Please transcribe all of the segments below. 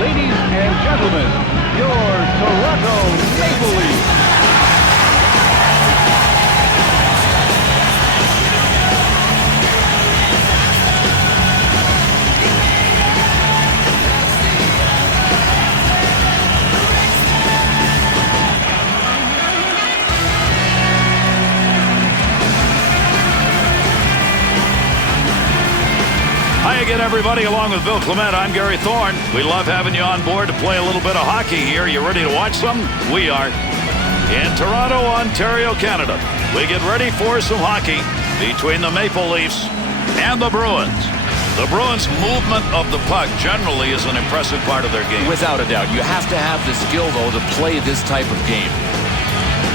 Ladies and gentlemen, your Toronto Maple Leafs. Hi again, everybody. Along with Bill Clement, I'm Gary Thorne. We love having you on board to play a little bit of hockey here. You ready to watch some? We are. In Toronto, Ontario, Canada, we get ready for some hockey between the Maple Leafs and the Bruins. The Bruins' movement of the puck generally is an impressive part of their game. Without a doubt. You have to have the skill, though, to play this type of game.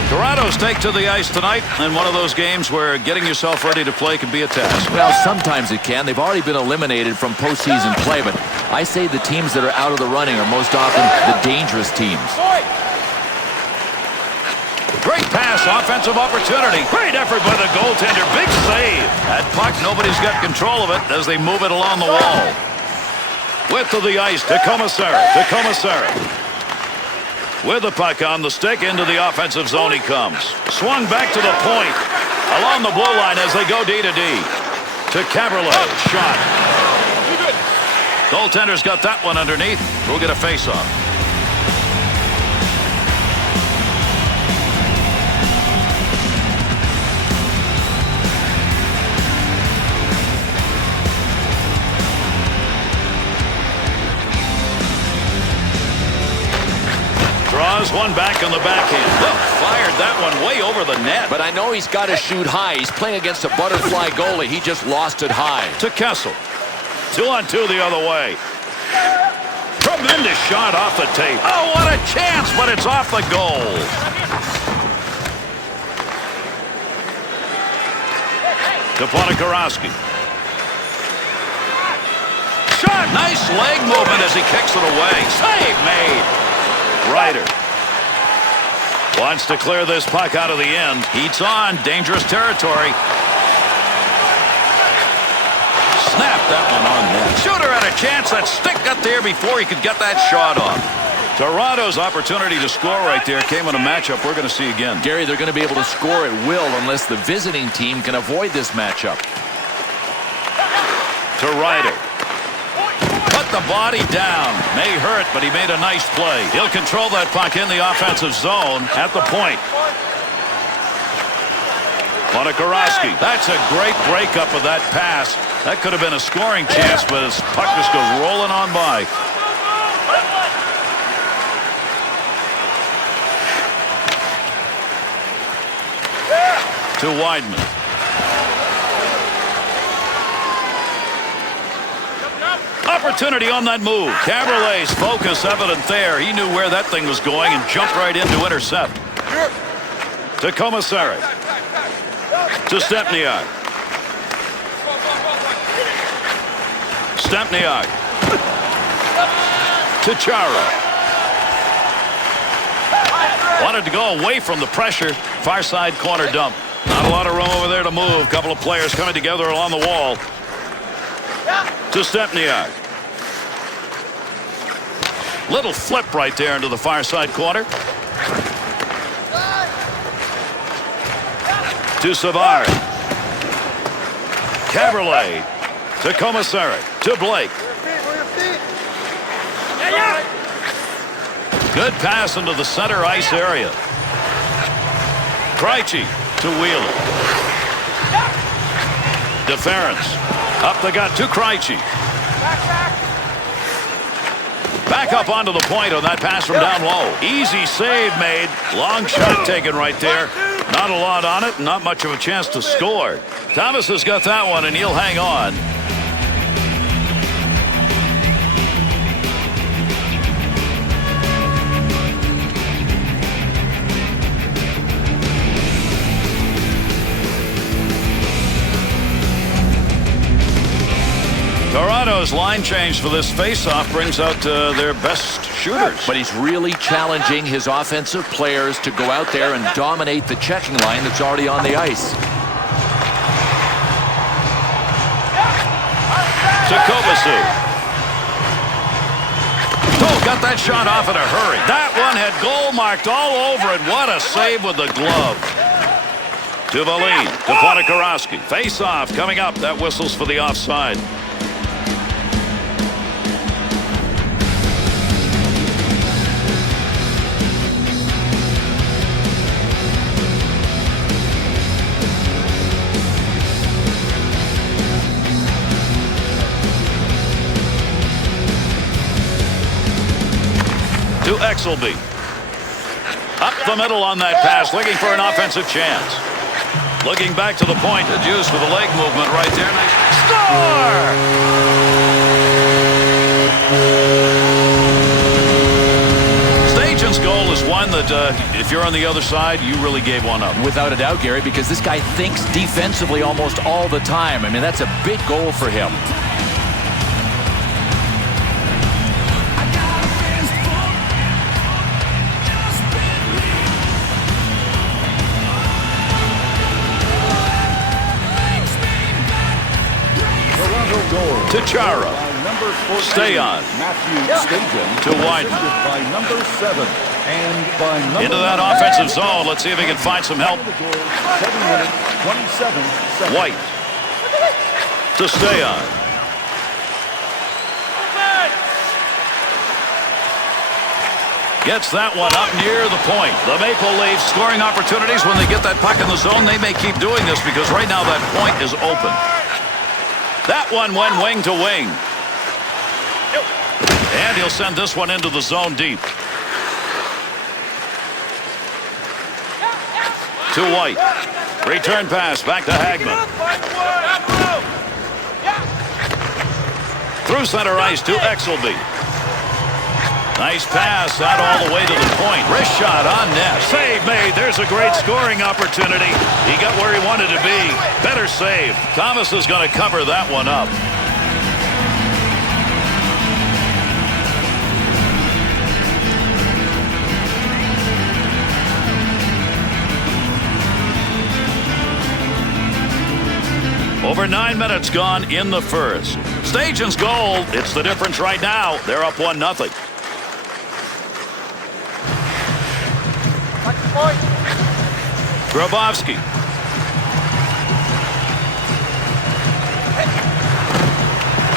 Toronto's take to the ice tonight in one of those games where getting yourself ready to play can be a task. Well, sometimes it can. They've already been eliminated from postseason play, but I say the teams that are out of the running are most often the dangerous teams. Great pass, offensive opportunity. Great effort by the goaltender. Big save. That puck, nobody's got control of it as they move it along the wall. Width of the ice to Commissary. With the puck on the stick, into the offensive zone he comes. Swung back to the point. Along the blue line as they go D to D. To Caberlet. Shot. Goaltender's got that one underneath. We'll get a face-off. Draws one back on the backhand. Oh, fired that one way over the net. But I know he's got to shoot high. He's playing against a butterfly goalie. He just lost it high. To Kessel. 2-on-2 the other way. Tremendous shot off the tape. Oh, what a chance, but it's off the goal. To Ponikarovsky. Shot. Nice leg movement as he kicks it away. Save made. Ryder wants to clear this puck out of the end. Heats on. Dangerous territory. Snap that one on net. Shooter had a chance. That stick got there before he could get that shot off. Toronto's opportunity to score right there came in a matchup we're going to see again. Gary, they're going to be able to score at will unless the visiting team can avoid this matchup. To Ryder. Put the body down. May hurt, but he made a nice play. He'll control that puck in the offensive zone at the point. Ponikarovsky. That's a great breakup of that pass. That could have been a scoring chance, but his puck just goes rolling on by. To Wideman. Opportunity on that move. Caberlet's focus evident there. He knew where that thing was going and jumped right in to intercept. To Commissary. To Stepniak. Stepniak. To Chara. Wanted to go away from the pressure. Far side corner dump. Not a lot of room over there to move. Couple of players coming together along the wall. To Stepniak. Little flip right there into the far side corner. To Savard. Caberlet. To Commissary. To Blake. Good pass into the center ice area. Krejci to Wheeler. Deference. Up the gut to Krejci. Back up onto the point on that pass from down low. Easy save made. Long shot taken right there. Not a lot on it, not much of a chance to score. Thomas has got that one, and he'll hang on. Toronto's line change for this face-off brings out their best shooters. But he's really challenging his offensive players to go out there and dominate the checking line that's already on the ice. Kovacic. Oh, got that shot off in a hurry. That one had goal marked all over it. What a save with the glove. To Valine, to Ponikarovsky. Face-off coming up. That whistles for the offside. To Exelby. Up the middle on that pass, looking for an offensive chance. Looking back to the point. The Juice with a leg movement right there. Nice. Score! Stajan's goal is one that, if you're on the other side, you really gave one up. Without a doubt, Gary, because this guy thinks defensively almost all the time. I mean, that's a big goal for him. To Chara. Stay on. To Wyden. By number 7 and by number Into that offensive zone. Let's see if he can find some help. 7 minutes, 27 seconds. White. To stay on. Gets that one up near the point. The Maple Leafs scoring opportunities when they get that puck in the zone. They may keep doing this because right now that point is open. That one went wing to wing. And he'll send this one into the zone deep. To White. Return pass back to Hagman. Through center ice to Exelby. Nice pass out all the way to the point. Wrist shot on net. Save made. There's a great scoring opportunity. He got where he wanted to be. Better save. Thomas is going to cover that one up. Over 9 minutes gone in the first. Stajan's goal. It's the difference right now. They're up 1-0. Grabowski.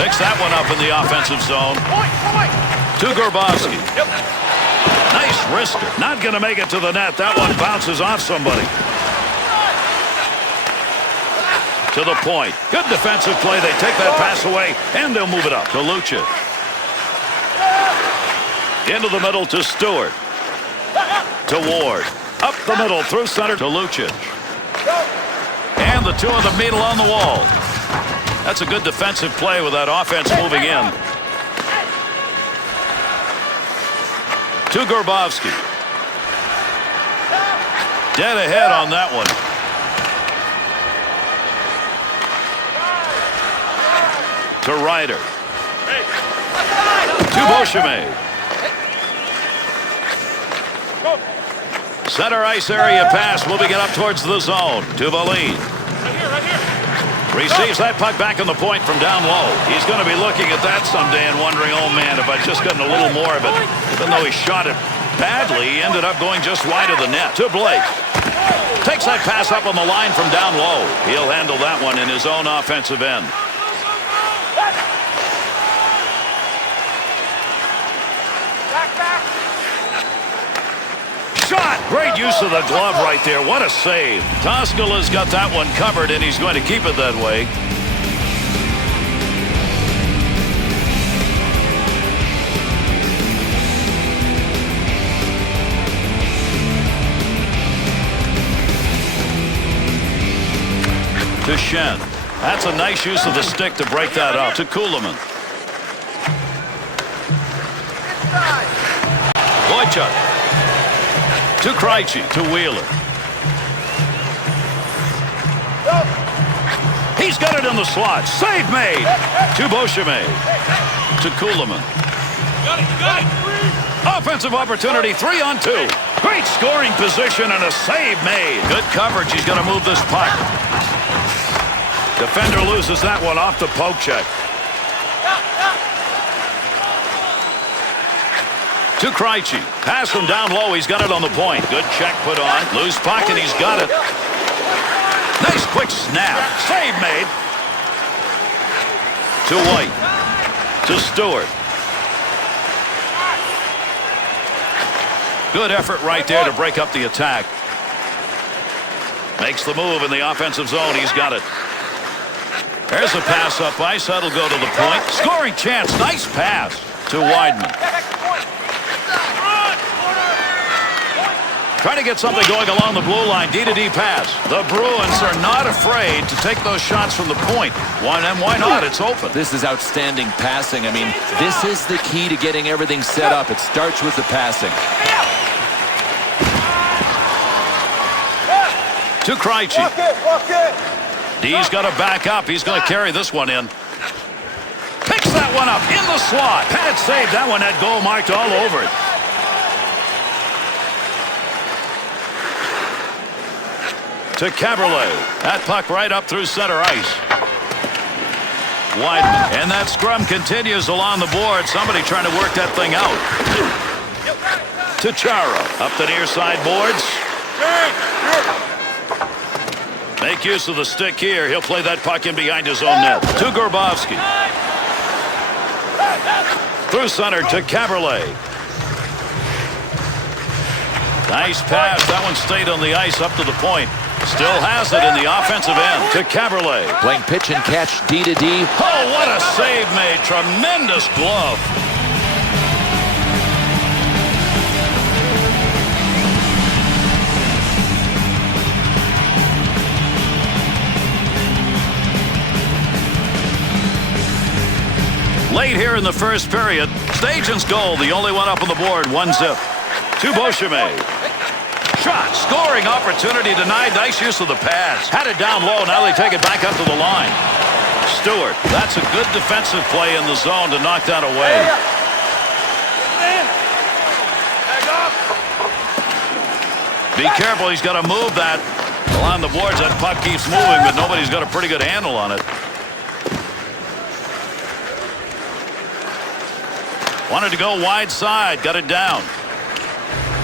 Picks that one up in the offensive zone. To Grabowski. Nice wrister. Not going to make it to the net. That one bounces off somebody. To the point. Good defensive play. They take that pass away, and they'll move it up. To Lucic. Into the middle to Stewart. To Ward. Up the middle through center to Lucic. And the two in the middle on the wall. That's a good defensive play with that offense moving in. To Grabowski. Dead ahead on that one. To Ryder. To Beauchemin. Center ice area pass, moving it up towards the zone. To Valine. Receives that puck back on the point from down low. He's going to be looking at that someday and wondering, oh man, if I'd just gotten a little more of it. Even though he shot it badly, he ended up going just wide of the net. To Blake. Takes that pass up on the line from down low. He'll handle that one in his own offensive end. Shot! Great use of the glove right there. What a save. Toskala's got that one covered, and he's going to keep it that way. To Shen. That's a nice use of the stick to break that up. To Kuhlman. Boychuk. To Krejci. To Wheeler. He's got it in the slot. Save made. To Beauchemin. To Kuhlman. Got it. Offensive opportunity, 3-on-2. Great scoring position and a save made. Good coverage. He's going to move this puck. Defender loses that one off the poke check. To Krejci. Pass him down low. He's got it on the point. Good check put on. Loose puck, and he's got it. Nice quick snap. Save made. To White. To Stewart. Good effort right there to break up the attack. Makes the move in the offensive zone. He's got it. There's a pass up ice. That'll go to the point. Scoring chance. Nice pass to Wideman. Trying to get something going along the blue line. D-to-D pass. The Bruins are not afraid to take those shots from the point. And why not? It's open. This is outstanding passing. I mean, this is the key to getting everything set up. It starts with the passing. To Krejci. D's got to back up. He's going to carry this one in. Picks that one up in the slot. Pad saved that one. Had goal marked all over it. To Caberlet. That puck right up through center ice. Wideman. And that scrum continues along the board. Somebody trying to work that thing out. To Chara. Up the near side boards. Make use of the stick here. He'll play that puck in behind his own net. To Grabowski. Through center to Caberlet. Nice pass. That one stayed on the ice up to the point. Still has it in the offensive end. To Caberlet. Playing pitch and catch, D-to-D. Oh, what a save made. Tremendous glove. Late here in the first period. Stajan's goal, the only one up on the board. 1-0. To Beauchemin. Shot, scoring opportunity denied. Nice use of the pass. Had it down low. Now they take it back up to the line. Stewart. That's a good defensive play in the zone to knock that away. Be careful. He's got to move that along the boards. That puck keeps moving, but nobody's got a pretty good handle on it. Wanted to go wide side. Got it down.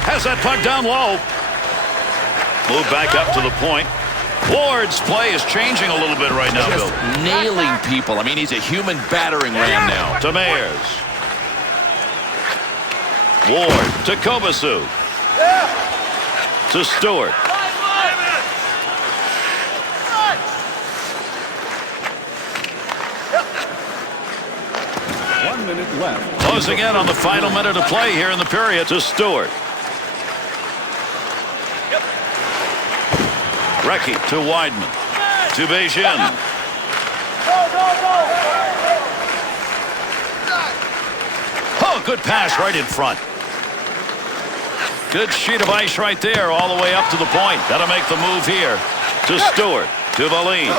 Has that puck down low. Move back up to the point. Ward's play is changing a little bit right now, Just Bill. nailing people. I mean, he's a human battering ram now. To Mayers. Ward to Kovacic. To Stewart. 1 minute left. Closing in on the final minute of play here in the period. To Stewart. Recchi to Wideman. To Beijing. Oh, good pass right in front. Good sheet of ice right there all the way up to the point. Got to make the move here. To Stewart. To Valine.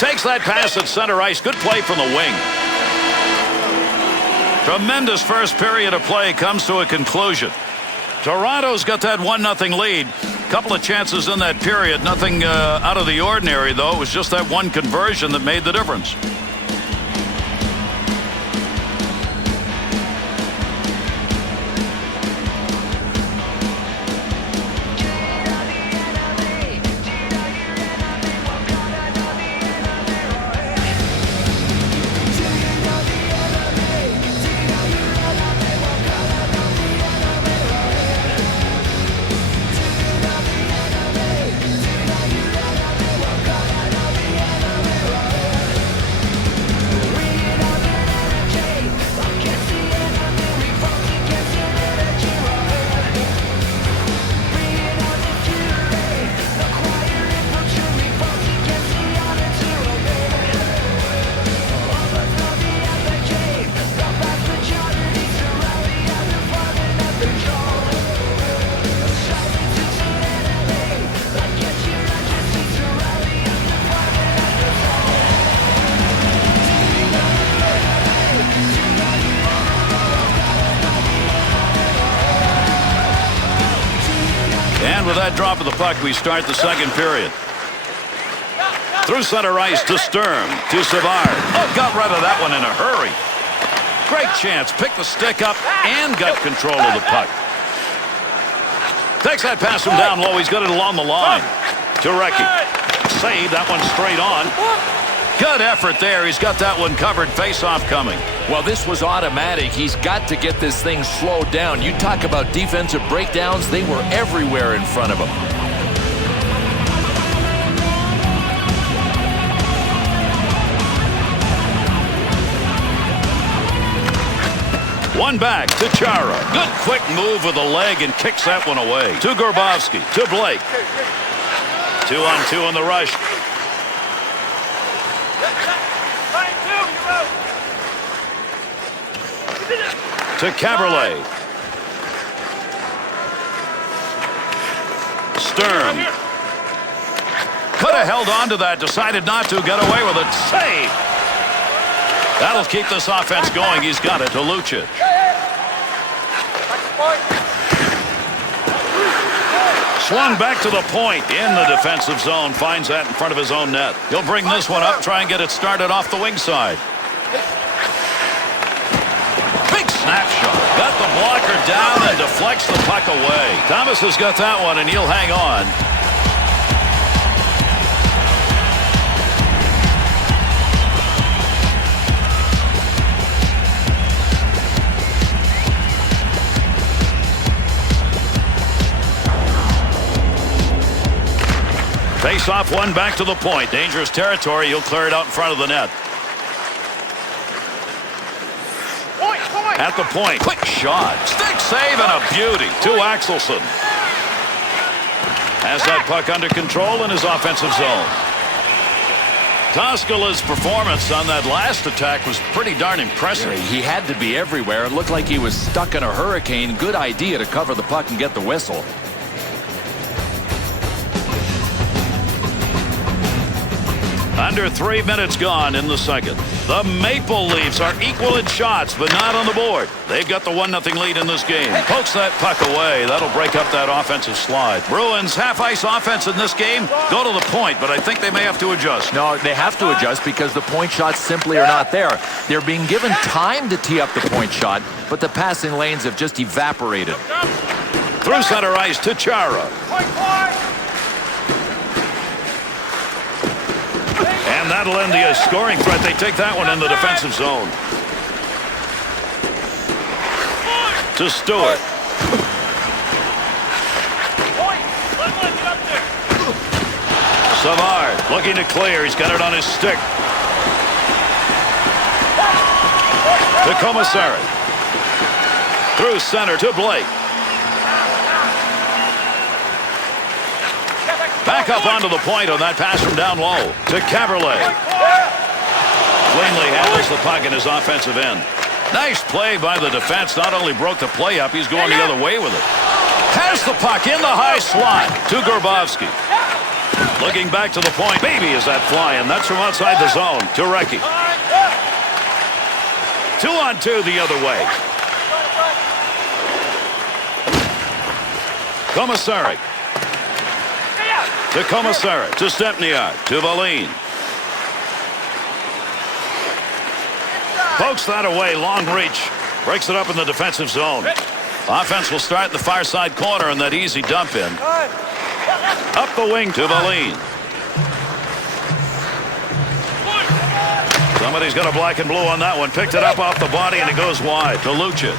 Takes that pass at center ice. Good play from the wing. Tremendous first period of play comes to a conclusion. Toronto's got that 1-0 lead. Couple of chances in that period. Nothing out of the ordinary, though. It was just that one conversion that made the difference. And with that drop of the puck, we start the second period. Through center ice to Sturm, to Savard. Oh, got rid of that one in a hurry. Great chance. Picked the stick up and got control of the puck. Takes that pass from down low. He's got it along the line. To Recchi. Save that one straight on. Good effort there. He's got that one covered. Face-off coming. Well, this was automatic. He's got to get this thing slowed down. You talk about defensive breakdowns. They were everywhere in front of him. One back to Chara. Good quick move with the leg and kicks that one away. To Grabowski. To Blake. 2-on-2 in the rush. To Caberlet. Sturm. Could have held on to that. Decided not to. Get away with it. Save. That'll keep this offense going. He's got it to Lucic. Swung back to the point in the defensive zone. Finds that in front of his own net. He'll bring this one up. Try and get it started off the wing side. Big snapshot. Got the blocker down and deflects the puck away. Thomas has got that one, and he'll hang on. Face off one back to the point. Dangerous territory. He'll clear it out in front of the net. At the point. Quick shot. Stick save and a beauty. To Axelson. Has that puck under control in his offensive zone. Toskala's performance on that last attack was pretty darn impressive. Yeah, he had to be everywhere. It looked like he was stuck in a hurricane. Good idea to cover the puck and get the whistle. Under 3 minutes gone in the second. The Maple Leafs are equal in shots, but not on the board. They've got the 1-0 lead in this game. Pokes that puck away. That'll break up that offensive slide. Bruins half-ice offense in this game. Go to the point, but I think they may have to adjust. No, they have to adjust because the point shots simply are not there. They're being given time to tee up the point shot, but the passing lanes have just evaporated. Through center ice to Chara. And that'll end the scoring threat. They take that one in the defensive zone. To Stewart. Savard looking to clear. He's got it on his stick. To Commissary. Through center to Blake. Back up onto the point on that pass from down low. To Caberlet. Cleanly handles the puck in his offensive end. Nice play by the defense. Not only broke the play up, he's going the other way with it. Has the puck in the high slot. To Grabowski. Looking back to the point. Baby, is that flying. That's from outside the zone. To Recchi. 2-on-2 the other way. Commissary. To Commissary. To Stepniak. To Valine. Pokes that away. Long reach. Breaks it up in the defensive zone. Offense will start in the far side corner and that easy dump in. Up the wing to Valine. Somebody's got a black and blue on that one. Picked it up off the body and it goes wide to Lucic.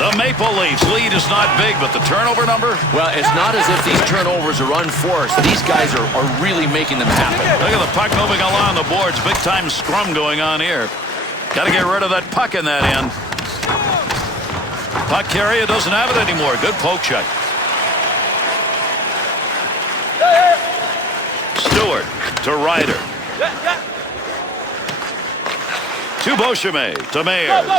The Maple Leafs lead is not big, but the turnover number? Well, it's not as if these turnovers are unforced. These guys are really making them happen. Look at the puck moving along the boards. Big time scrum going on here. Got to get rid of that puck in that end. Puck carrier doesn't have it anymore. Good poke check. Stewart to Ryder. To Beauchemin. To Meyers.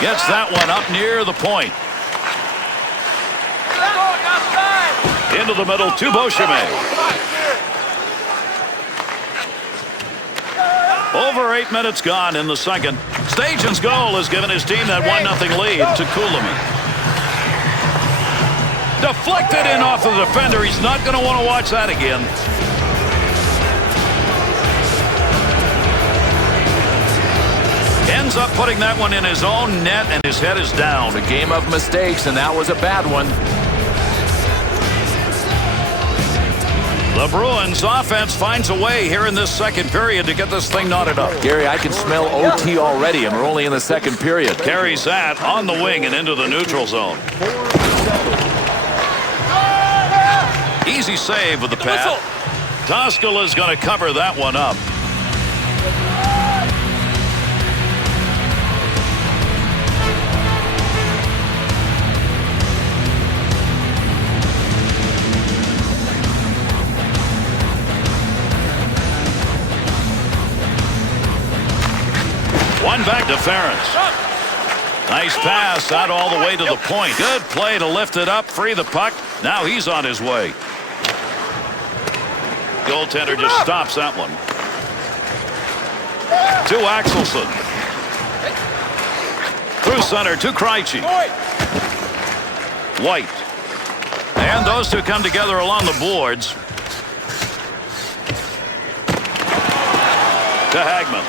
Gets that one up near the point. Into the middle to Beauchemin. Over 8 minutes gone in the second. Stajan's goal has given his team that 1-0 lead to Kuhlman. Deflected in off the defender. He's not going to want to watch that again. Ends up putting that one in his own net, and his head is down. A game of mistakes, and that was a bad one. The Bruins offense finds a way here in this second period to get this thing knotted up. Gary, I can smell OT already, and we're only in the second period. Carries that on the wing and into the neutral zone. Easy save with the pad. Toskala is going to cover that one up. One back to Ferentz. Nice pass out all the way to the point. Good play to lift it up, free the puck. Now he's on his way. Goaltender just stops that one. To Axelson. Through center to Krejci. White. And those two come together along the boards. To Hagman.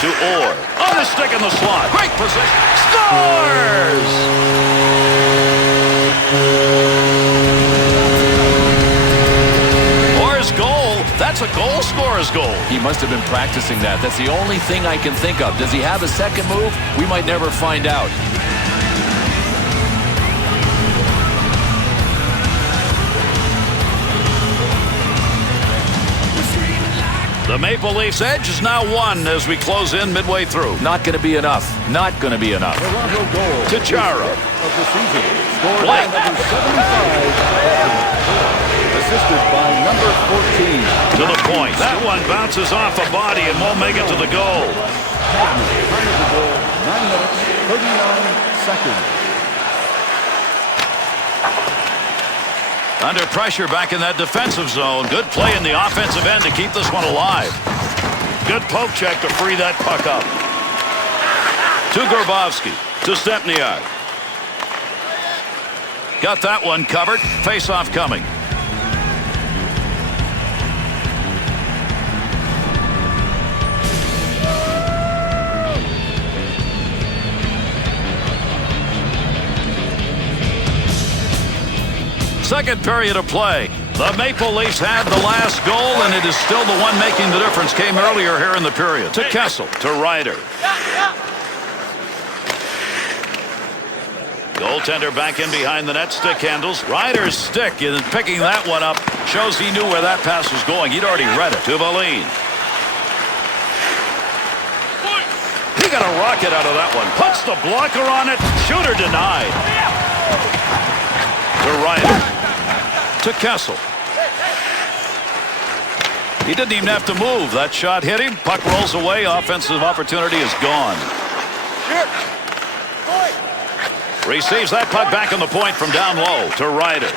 To Orr. On the stick in the slot. Great position. Scores! Orr's goal. That's a goal scorer's goal. He must have been practicing that. That's the only thing I can think of. Does he have a second move? We might never find out. The Maple Leafs edge is now 1 as we close in midway through. Not going to be enough. Not going to be enough. Toronto goal. To Chara. Of the season. Scored by number 75. Assisted by number 14. To the point. That one bounces off a body and won't make it to the goal. Time of the goal, 9 minutes, 39 seconds. Under pressure back in that defensive zone. Good play in the offensive end to keep this one alive. Good poke check to free that puck up. To Grabowski. To Stepniak. Got that one covered. Face-off coming. Second period of play. The Maple Leafs had the last goal, and it is still the one making the difference. Came earlier here in the period. To Kessel. To Ryder. Goaltender back in behind the net. Stick handles. Ryder's stick in picking that one up. Shows he knew where that pass was going. He'd already read it. To Valine. He got a rocket out of that one. Puts the blocker on it. Shooter denied. To Ryder. To Kessel. He didn't even have to move. That shot hit him. Puck rolls away. Offensive opportunity is gone. Receives that puck back on the point from down low. To Ryder.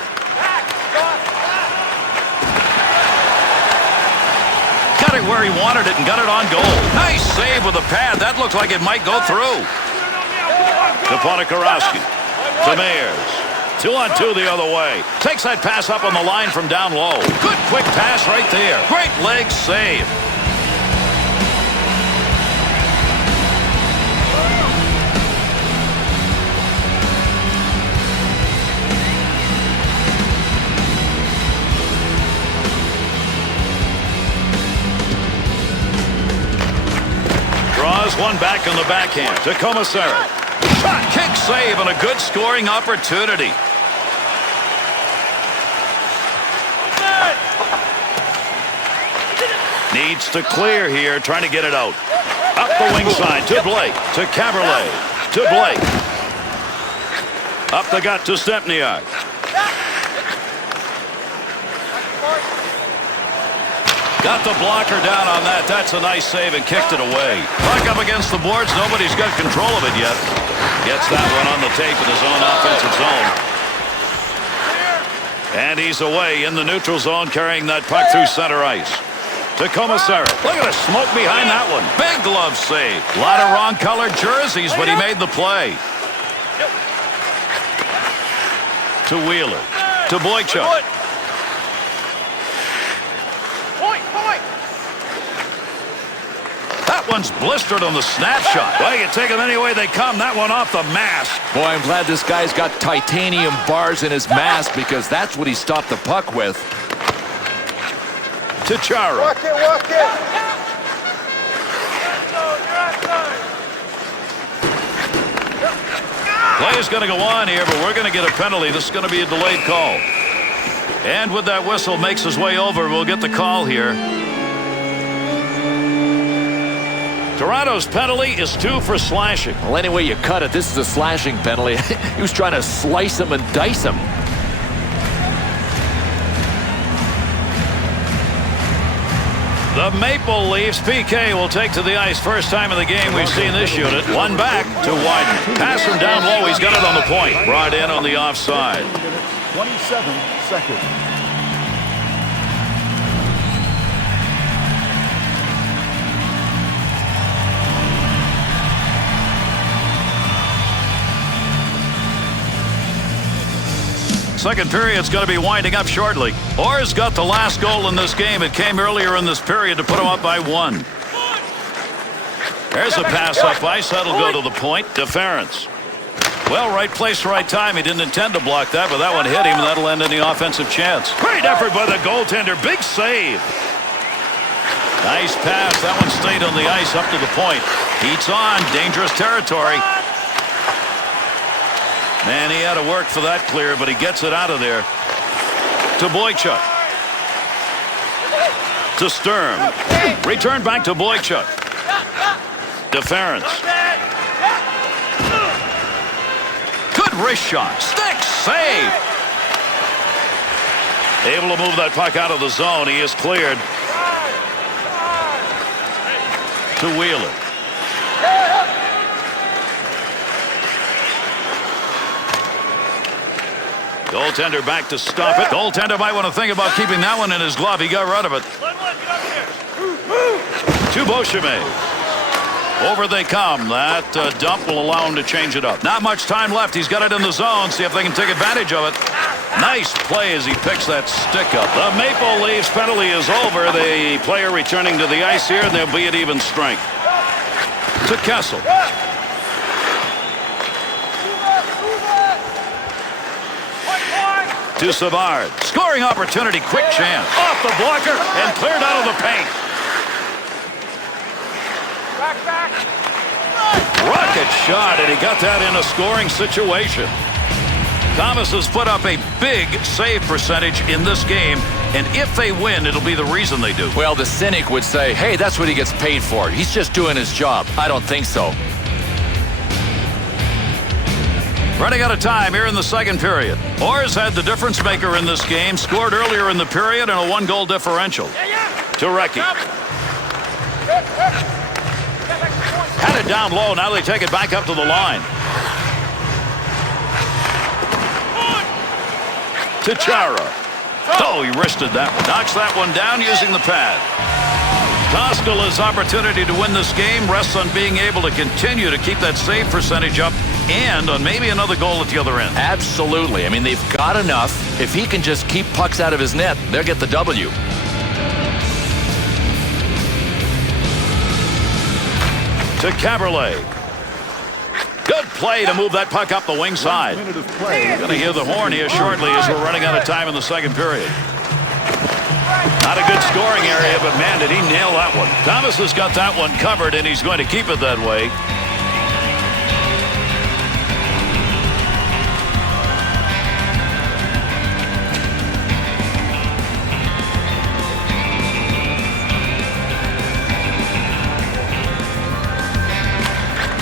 Got it where he wanted it and got it on goal. Nice save with the pad. That looked like it might go through. To Ponikarovsky. To Meyers. 2-on-2 the other way. Takes that pass up on the line from down low. Good quick pass right there. Great leg save. Draws one back on the backhand to Commissary. Shot, kick, save, and a good scoring opportunity. Needs to clear here, trying to get it out. Up the wing side to Blake, to Caberlet, to Blake. Up the gut to Stepniak. Got the blocker down on that. That's a nice save and kicked it away. Puck up against the boards. Nobody's got control of it yet. Gets that one on the tape in his own offensive zone. And he's away in the neutral zone, carrying that puck through center ice. To Commissary. Look at the smoke behind that one. Big glove save. A lot of wrong colored jerseys, but he made the play. To Wheeler. To Boychuk. That one's blistered on the snapshot. Well, you take them any way they come. That one off the mask. Boy, I'm glad this guy's got titanium bars in his mask because that's what he stopped the puck with. To Chara. Walk it. Play is going to go on here, but we're going to get a penalty. This is going to be a delayed call. And with that whistle makes his way over, we'll get the call here. Toronto's penalty is 2 for slashing. Well, any way you cut it, this is a slashing penalty. He was trying to slice him and dice him. The Maple Leafs PK will take to the ice. First time in the game we've seen this unit. One back to Wyden. Pass him down low. He's got it on the point. Brought in on the offside. 27 seconds. Second period's going to be winding up shortly. Orr's got the last goal in this game. It came earlier in this period to put him up by 1. There's a pass up ice. That'll go to the point. Deference. Well, right place, right time. He didn't intend to block that, but that one hit him, and that'll end any offensive chance. Great effort by the goaltender. Big save. Nice pass. That one stayed on the ice up to the point. Heats on. Dangerous territory. Man, he had to work for that clear, but he gets it out of there. To Boychuk. To Sturm. Return back to Boychuk. Deference. Good wrist shot. Stick save. Able to move that puck out of the zone. He is cleared. To Wheeler. Goaltender back to stop it. Goaltender might want to think about keeping that one in his glove. He got rid of it. To Beauchemin. Over they come. That dump will allow him to change it up. Not much time left. He's got it in the zone. See if they can take advantage of it. Nice play as he picks that stick up. The Maple Leafs penalty is over. The player returning to the ice here, and they'll be at even strength. To Kessel. To Savard. Scoring opportunity. Quick chance. Off the blocker and cleared out of the paint. Back. Rocket shot, and he got that in a scoring situation. Thomas has put up a big save percentage in this game, and if they win, it'll be the reason they do. Well, the cynic would say, hey, that's what he gets paid for. He's just doing his job. I don't think so. Running out of time here in the second period. Orr's had the difference maker in this game. Scored earlier in the period and a 1-goal differential. To Recchi. Had it down low. Now they take it back up to the line. To Chara. Oh, he wristed that one. Knocks that one down using the pad. Koskela's opportunity to win this game rests on being able to continue to keep that save percentage up and on maybe another goal at the other end. Absolutely. I mean, they've got enough. If he can just keep pucks out of his net, they'll get the W. To Caberlet. Good play to move that puck up the wing side. Going to hear the horn here shortly as we're running out of time in the second period. Not a good scoring area, but man, did he nail that one. Thomas has got that one covered, and he's going to keep it that way.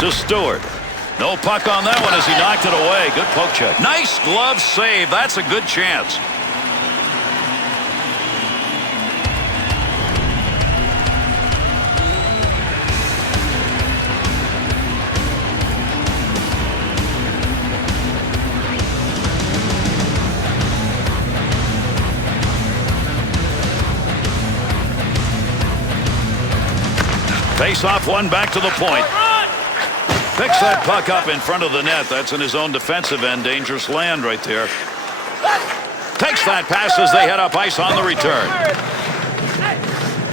To Stewart. No puck on that one as he knocked it away. Good poke check. Nice glove save. That's a good chance. Face off one back to the point. Picks that puck up in front of the net. That's in his own defensive end. Dangerous land right there. Takes that pass as they head up ice on the return.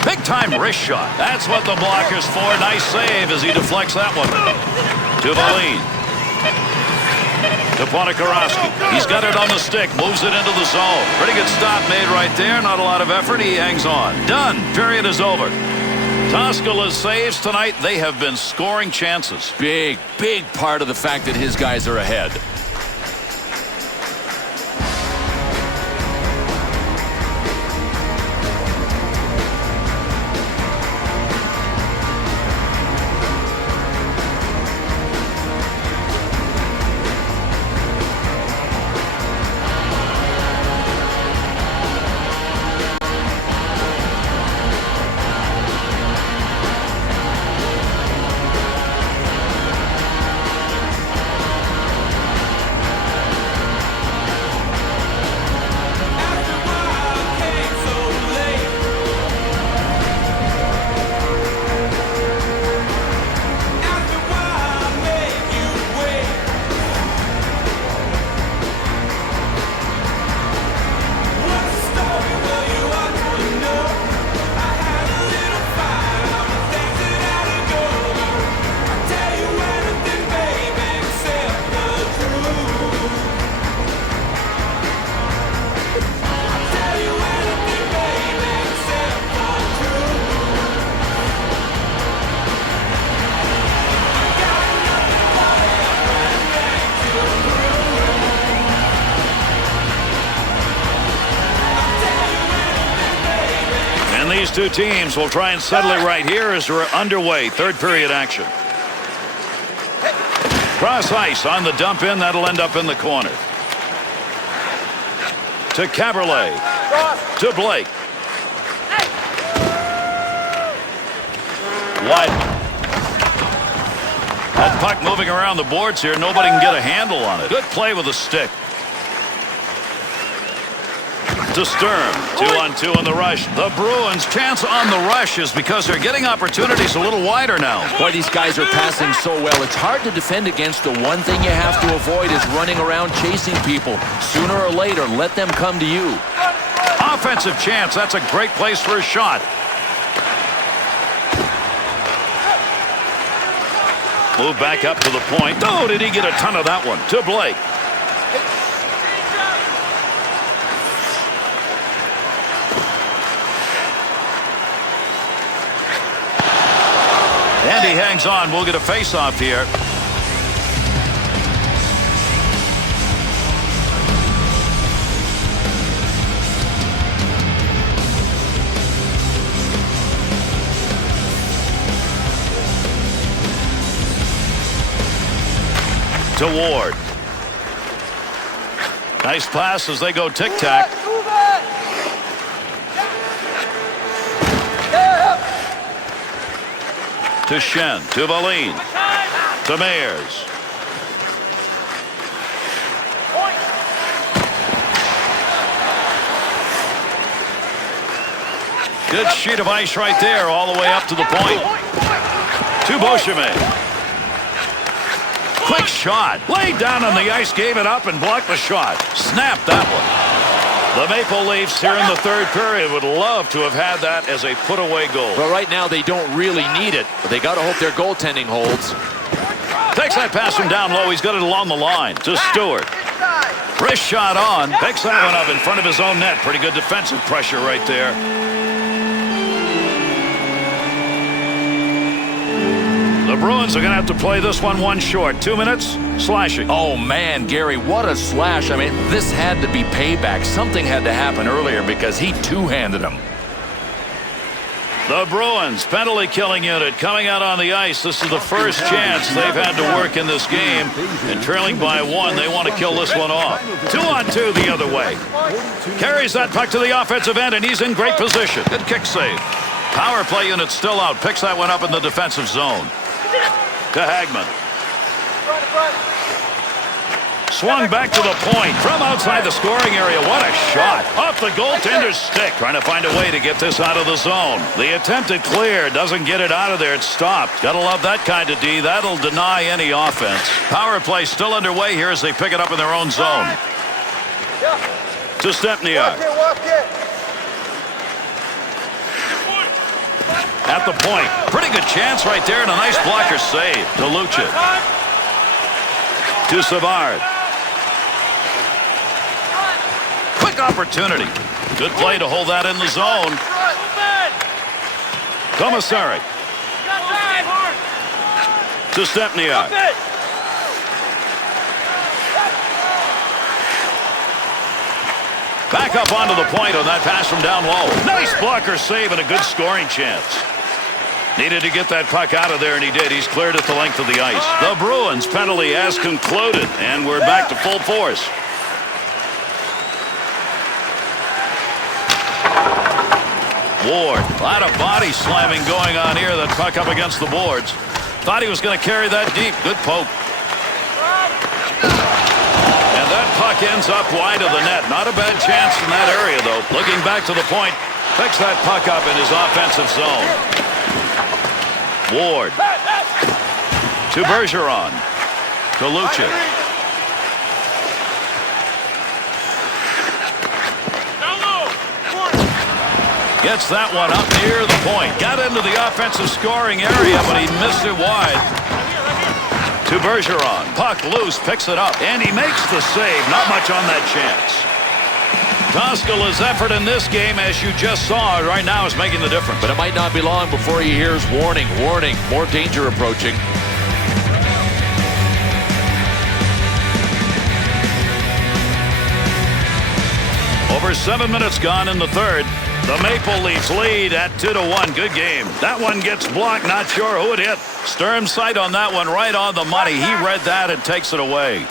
Big time wrist shot. That's what the blocker's for. Nice save as he deflects that one. To Valine. To Ponikarovsky. He's got it on the stick. Moves it into the zone. Pretty good stop made right there. Not a lot of effort. He hangs on. Done. Period is over. Toskala's saves tonight, they have been scoring chances. Big part of the fact that his guys are ahead. These two teams will try and settle it right here as we're underway. Third period action. Cross ice on the dump in. That'll end up in the corner. To Caberlet. To Blake. Wide. That puck moving around the boards here. Nobody can get a handle on it. Good play with a stick. To Sturm. 2-on-2 in the rush. The Bruins' chance on the rush is because they're getting opportunities a little wider now. Boy, these guys are passing so well. It's hard to defend against. The one thing you have to avoid is running around chasing people. Sooner or later, let them come to you. Offensive chance. That's a great place for a shot. Move back up to the point. Oh, did he get a ton of that one? To Blake. And he hangs on. We'll get a face-off here. To Ward. Nice pass as they go tic-tac. To Shen. To Valine. To Mayers. Good sheet of ice right there all the way up to the point. To Beauchemin. Quick shot. Laid down on the ice, gave it up and blocked the shot. Snapped that one. The Maple Leafs here in the third period would love to have had that as a put-away goal. Well, right now they don't really need it, but they got to hope their goaltending holds. Takes that pass from down low. He's got it along the line to Stewart. Wrist shot on. Picks that one up in front of his own net. Pretty good defensive pressure right there. The Bruins are going to have to play this one short. 2 minutes, slashing. Oh, man, Gary, what a slash. I mean, this had to be payback. Something had to happen earlier because he two-handed him. The Bruins, penalty killing unit, coming out on the ice. This is the first chance they've had to work in this game. And trailing by 1, they want to kill this one off. 2-on-2 the other way. Carries that puck to the offensive end, and he's in great position. Good kick save. Power play unit still out. Picks that one up in the defensive zone. To Hagman. Swung back to the point from outside the scoring area. What a shot. Off the goaltender's stick. Trying to find a way to get this out of the zone. The attempted clear doesn't get it out of there. It's stopped. Gotta love that kind of D. That'll deny any offense. Power play still underway here as they pick it up in their own zone. To Stepniak. Walk it. At the point. Pretty good chance right there and a nice blocker save. To Lucic. To Savard. Quick opportunity. Good play to hold that in the zone. Commissary. To Stepniak. Back up onto the point on that pass from down low. Nice blocker save and a good scoring chance. Needed to get that puck out of there, and he did. He's cleared at the length of the ice. The Bruins penalty has concluded, and we're back to full force. Ward, a lot of body slamming going on here. That puck up against the boards. Thought he was going to carry that deep. Good poke. And that puck ends up wide of the net. Not a bad chance in that area, though. Looking back to the point, picks that puck up in his offensive zone. Ward. To Bergeron. To Lucic. Gets that one up near the point. Got into the offensive scoring area, but he missed it wide. To Bergeron. Puck loose, picks it up, and he makes the save. Not much on that chance. Toskala's effort in this game, as you just saw, right now is making the difference. But it might not be long before he hears warning, warning, more danger approaching. Over 7 minutes gone in the third. The Maple Leafs lead at 2-1. Good game. That one gets blocked. Not sure who it hit. Sturm's sight on that one, right on the money. He read that and takes it away.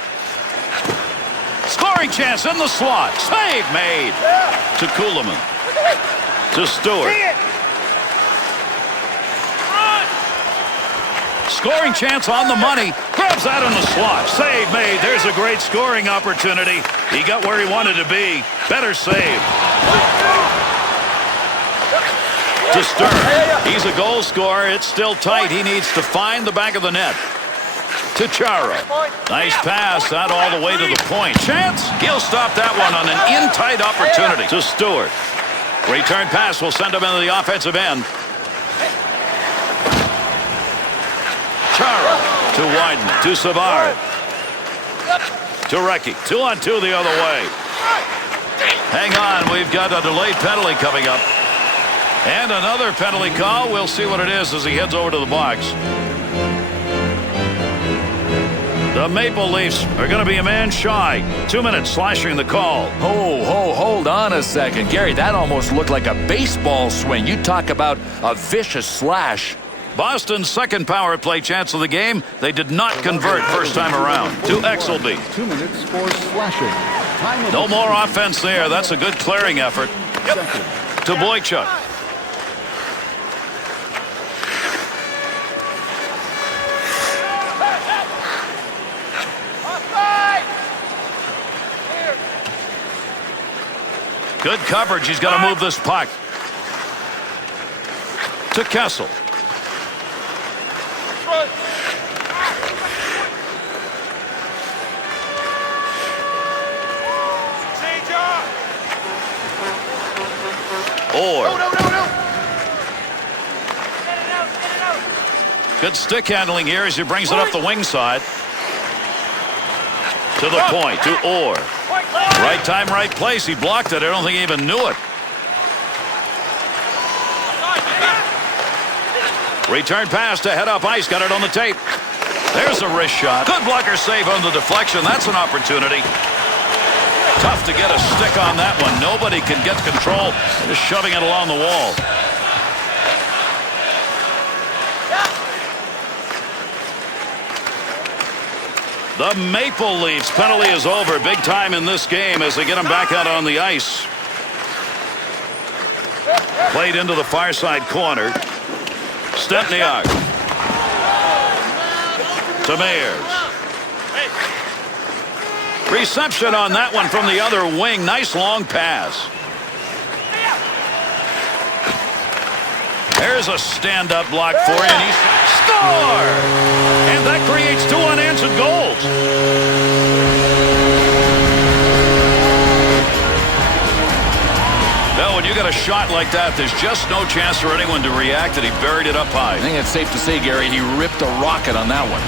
Scoring chance in the slot. Save made. To Kuhlman. To Stewart. Scoring chance on the money. Grabs that in the slot. Save made. There's a great scoring opportunity. He got where he wanted to be. Better save. To Stern. He's a goal scorer. It's still tight. He needs to find the back of the net. To Chara. Nice pass out all the way to the point. Chance. He'll stop that one on an in-tight opportunity. To Stewart. Return pass will send him into the offensive end. Chara. To Wideman. To Savard. To Recchi. 2-on-2 the other way. Hang on. We've got a delayed penalty coming up. And another penalty call. We'll see what it is as he heads over to the box. The Maple Leafs are going to be a man shy. 2 minutes slashing the call. Hold on a second. Gary, that almost looked like a baseball swing. You talk about a vicious slash. Boston's second power play chance of the game. They did not convert first time around. To Exelby. 2 minutes for slashing. No more offense there. That's a good clearing effort. To Boychuk. Good coverage. He's got to move this puck. To Kessel. Or. Good stick handling here as he brings it up the wing side. To the point. To Orr. Right time, right place. He blocked it. I don't think he even knew it. Return pass to head up ice. Got it on the tape. There's a wrist shot. Good blocker save on the deflection. That's an opportunity. Tough to get a stick on that one. Nobody can get control. Just shoving it along the wall. The Maple Leafs penalty is over. Big time in this game as they get him back out on the ice. Played into the far side corner. Stepniak. To Mayers. Reception on that one from the other wing. Nice long pass. There's a stand-up block for you, and he score! And that creates 2 unanswered goals. No, when you got a shot like that, there's just no chance for anyone to react, and he buried it up high. I think it's safe to say, Gary, he ripped a rocket on that one.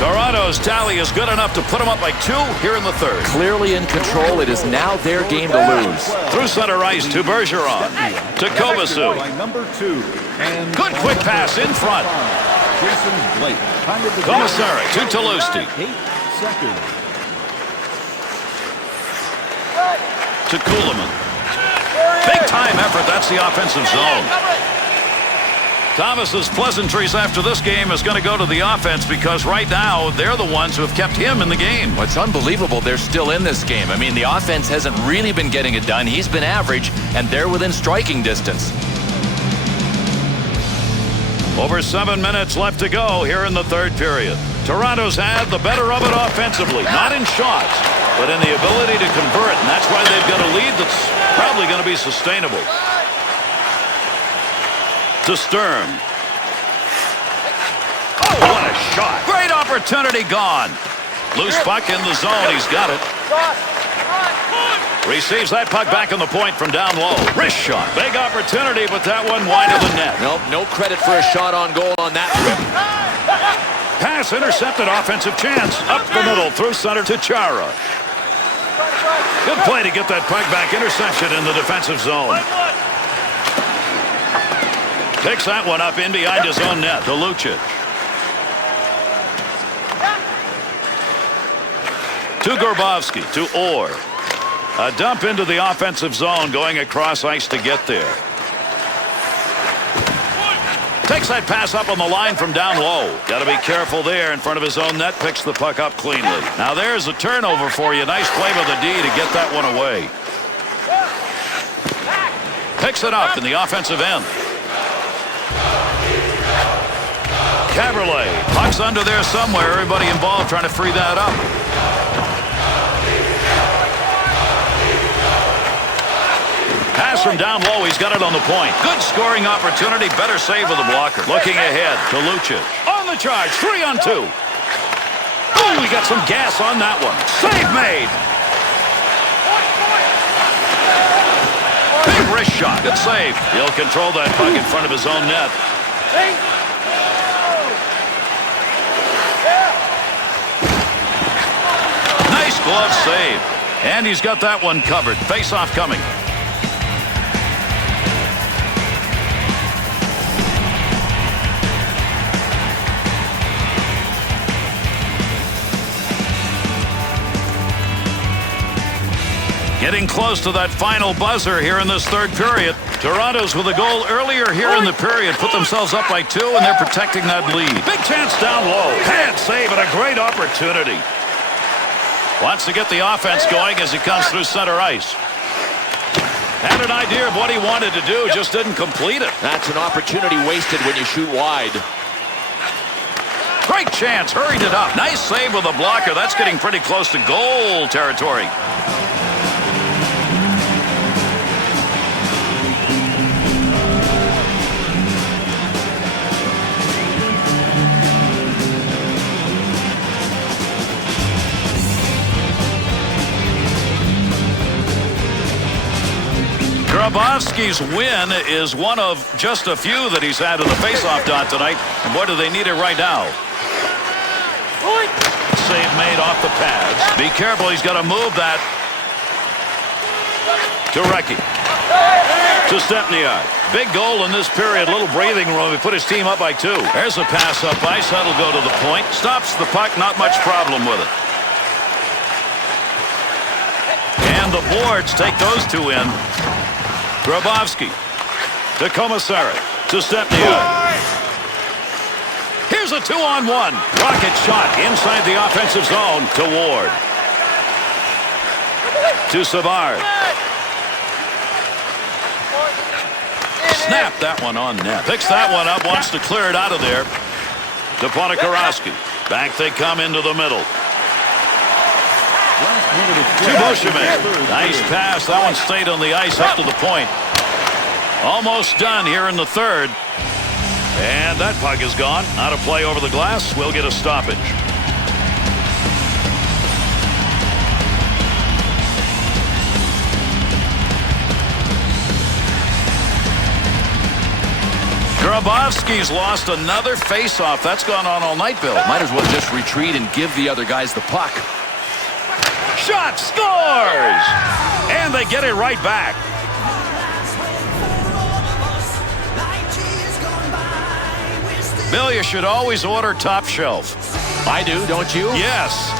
Toronto's tally is good enough to put them up by 2 here in the third. Clearly in control. It is now their game to lose. Through center ice to Bergeron. To Kovacic. By number 2. And Good quick pass in front. Jason Blake. Time of the Commissary to Toulouse. 8 seconds. To Kuhlman. Big time effort. That's the offensive zone. Thomas's pleasantries after this game is going to go to the offense because right now they're the ones who have kept him in the game. What's unbelievable, they're still in this game. I mean, the offense hasn't really been getting it done. He's been average, and they're within striking distance. Over 7 minutes left to go here in the third period. Toronto's had the better of it offensively, not in shots, but in the ability to convert, and that's why they've got a lead that's probably going to be sustainable. To Stern. Oh, what a shot. Great opportunity gone. Loose puck in the zone. He's got it. Receives that puck back on the point from down low. Wrist shot. Big opportunity, but that one wide of the net. Nope, no credit for a shot on goal on that rip. Pass intercepted. Offensive chance. Up the middle through center to Chara. Good play to get that puck back. Interception in the defensive zone. Picks that one up in behind his own net to Lucic. To Grabowski, to Orr. A dump into the offensive zone going across ice to get there. Takes that pass up on the line from down low. Got to be careful there in front of his own net. Picks the puck up cleanly. Now there's a turnover for you. Nice play with the D to get that one away. Picks it up in the offensive end. Caberlet. Puck's under there somewhere. Everybody involved trying to free that up. Pass from down low. He's got it on the point. Good scoring opportunity. Better save with the blocker. Looking ahead to Lucic. On the charge. 3-on-2. Oh, we got some gas on that one. Save made. Big wrist shot. Good save. He'll control that puck in front of his own net. Nice glove save. And he's got that one covered. Face-off coming. Getting close to that final buzzer here in this third period. Toronto's with a goal earlier here in the period. Put themselves up by 2, and they're protecting that lead. Big chance down low. Can't save it. A great opportunity. Wants to get the offense going as he comes through center ice. Had an idea of what he wanted to do, just didn't complete it. That's an opportunity wasted when you shoot wide. Great chance. Hurried it up. Nice save with a blocker. That's getting pretty close to goal territory. Grabowski's win is one of just a few that he's had in the faceoff dot tonight. And boy, do they need it right now. Save made off the pads. Be careful, he's got to move that. To Recchi. To Stepniak. Big goal in this period. Little breathing room. He put his team up by 2. There's a pass up ice. That'll go to the point. Stops the puck. Not much problem with it. And the boards take those 2 in. Grabowski to Commissary to Stepniak. Here's a 2-on-1. Rocket shot inside the offensive zone to Ward. To Savard. Snap that one on net. Picks that one up, wants to clear it out of there. To Ponikarovsky. Back they come into the middle. To Busheman. Nice pass. That one stayed on the ice up to the point. Almost done here in the third. And that puck is gone. Out of play over the glass. We'll get a stoppage. Grabowski's lost another face-off. That's gone on all night, Bill. Might as well just retreat and give the other guys the puck. Shot, scores! And they get it right back. Bill, you should always order top shelf. I do, don't you? Yes.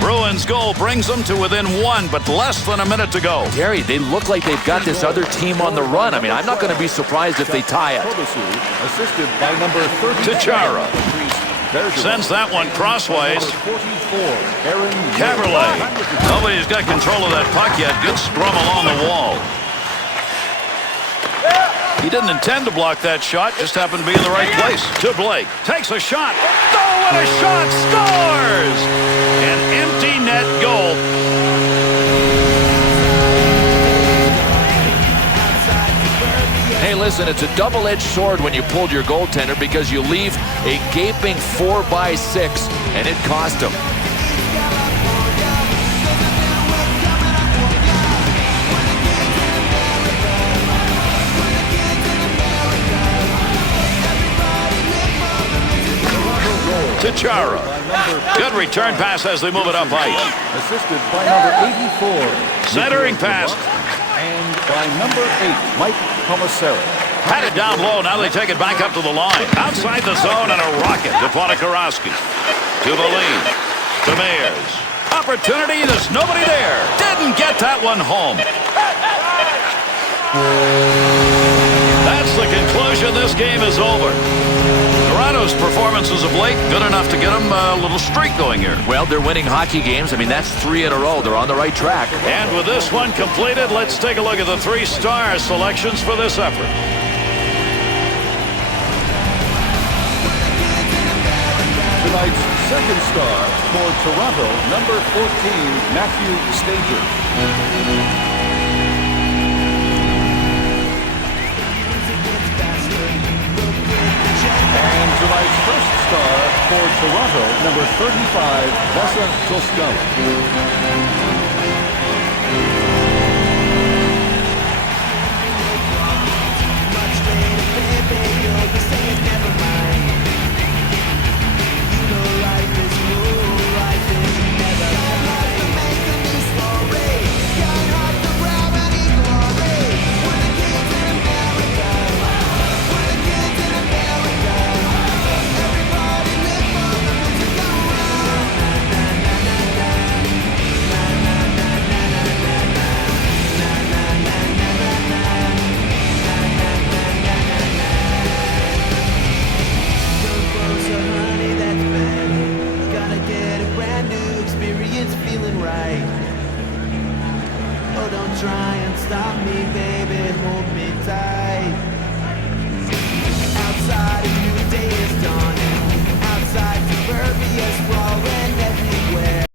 Bruins goal brings them to within one, but less than a minute to go. Gary, they look like they've got this other team on the run. I mean, I'm not going to be surprised if they tie it. Assisted by number 30. Tachara sends that one crossways. Caberlet. Nobody's got control of that puck yet. Good scrum along the wall. He didn't intend to block that shot, just happened to be in the right place. To Blake. Takes a shot. Oh, what a shot! Scores! An empty net goal. Hey, listen, it's a double-edged sword when you pulled your goaltender because you leave a gaping 4x6, and it cost him. Tachara. Good return pass as they move it up ice. Assisted by number 84. Centering pass. And by number 8, Mike Commissary. Pat it down low. Now they take it back up to the line. Outside the zone and a rocket to Ponikarovsky. To Valine. To Mears. Opportunity. There's nobody there. Didn't get that one home. That's the conclusion. This game is over. Toronto's performances of late, good enough to get them a little streak going here. Well, they're winning hockey games. I mean, that's 3 in a row. They're on the right track. And with this one completed, let's take a look at the 3-star selections for this effort. Tonight's second star for Toronto, number 14, Matthew Stager. And tonight's first star for Toronto, number 35, Vasa Toskala. Try and stop me, baby, hold me tight. Outside a new day is dawning.